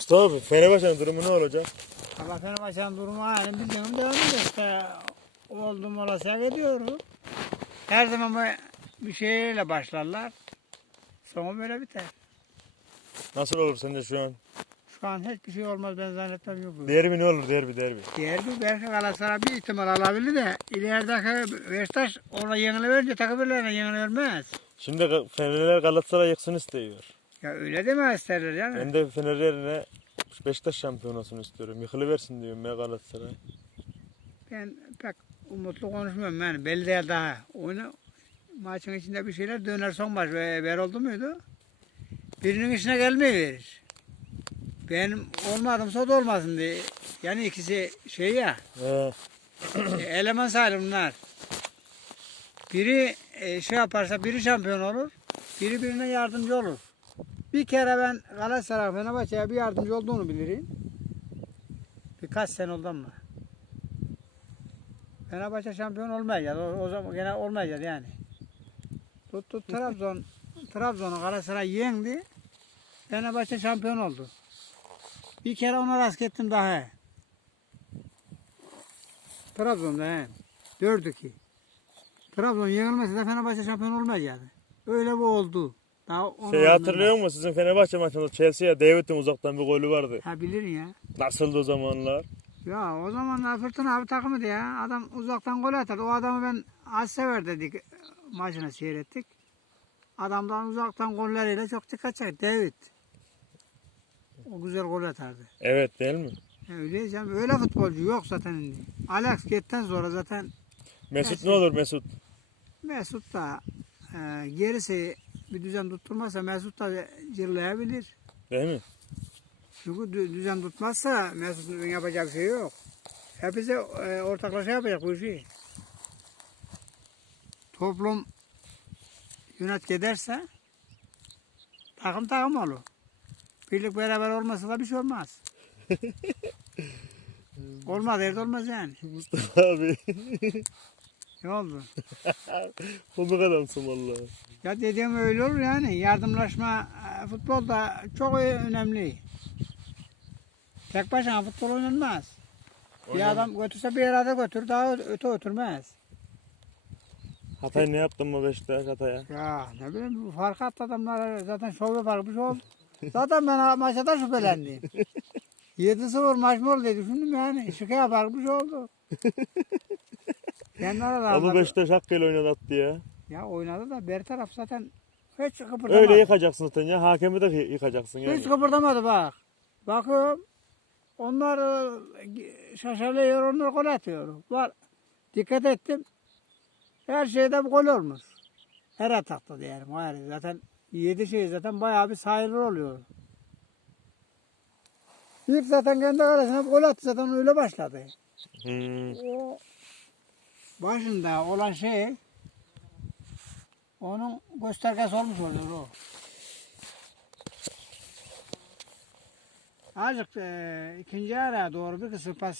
Mustafa abi Fenerbahçe'nin durumu ne olacak? Allah Fenerbahçe'nin durumu aynı bildiğim devam ediyor işte. Oldum olası gidiyoruz. Her zaman böyle bir şeyle başlarlar. Sonu böyle biter. Nasıl olur sence şu an? Şu an hiçbir şey olmaz ben zannetmem yok. Derbi ne olur derbi derbi. Diğer bir belki Galatasaray bir ihtimal alabilir de ilerideki Beşiktaş ona yeniliverince takımlarına yenilebilmez. Şimdi Fenerler Galatasaray yıksın istiyor. Ya öyle deme isterler yani. Ben de Fener yerine Beşiktaş şampiyon olsun istiyorum. Yıkılıversin diyorum ya Galatasaray. Ben pek umutlu konuşmuyorum yani belli değil daha. Oyunu maçın içinde bir şeyler döner son maç ve ver oldu muydu? Birinin işine gelmeyi verir. Benim olmadımsa da olmasın diye. Yani ikisi şey ya He. e, eleman sayılır bunlar. Biri e, şey yaparsa biri şampiyon olur. Biri birine yardımcı olur. Bir kere ben Galatasaray Fenerbahçe'ye bir yardımcı olduğunu bilirim. Birkaç sene oldu ama. Fenerbahçe şampiyon olmayacak. O, o zaman gene olmayacak yani. Tuttu Trabzon Trabzon'u Galatasaray yendi. Fenerbahçe şampiyon oldu. Bir kere ona rast ettim daha. Trabzon'da he. 4-2. Trabzon yenilmese de Fenerbahçe şampiyon olmayacaktı. Öyle bu oldu. Daha onu Şey hatırlıyor musun sizin Fenerbahçe maçında Chelsea'ye David'in uzaktan bir golü vardı. Ha bilirin ya. Nasıldı o zamanlar? Ya o zamanlar Fırtına abi takımıydı ya. Adam uzaktan gol atar. O adamı ben az sever dedik. Maçını seyrettik. Adamdan uzaktan golleriyle çok dikkat çekti. David. O güzel gol atardı. Evet değil mi? Ya Öyle canım. Öyle futbolcu yok zaten. Alex gitten sonra zaten Mesut ne olur Mesut? Mesut da e, gerisi bir düzen tutturmazsa Mesut da cırlayabilir. Değil mi? Çünkü dü- düzen tutmazsa Mesut'un yapacağı bir şey yok. Hepsi e, ortaklaşa yapacak bu işi. Toplum yönet ederse takım takım olur. Birlik beraber olmasa da bir şey olmaz. olmaz yerde olmaz yani. Mustafa abi. Ne oldu? Komik adamsın vallahi. Ya dediğim öyle olur yani. Yardımlaşma e, futbolda çok önemli. Tek başına futbol oynanmaz. Bir adam götürse bir yere götür daha öte götürmez. Hatay ne yaptın mı Beşiktaş Hatay'a? Ya ne bileyim bu fark attı adamlar zaten şov yaparmış oldu. Zaten ben maçta şüphelendim. 7-0 maç mı oldu diye düşündüm yani. Şike yaparmış oldu. Kendi Ama aralarında Beşiktaş hakkıyla oynadı attı ya. ya oynadı da bir taraf zaten hiç kıpırdamadı. Öyle yıkacaksın zaten ya. Hakemi de yı- yıkacaksın yani. Hiç kıpırdamadı bak. Bakıyorum. Onlar e, şaşalıyor, onlar gol atıyor. Var. Dikkat ettim. Her şeyde bir gol olmuş. Her atakta diyelim. Yani zaten yedi şey zaten bayağı bir sayılır oluyor. İlk zaten kendi bir gol attı zaten öyle başladı. Hmm. O başında olan şey onun göstergesi olmuş oluyor o. Azıcık e, ikinci ara doğru bir kısır pas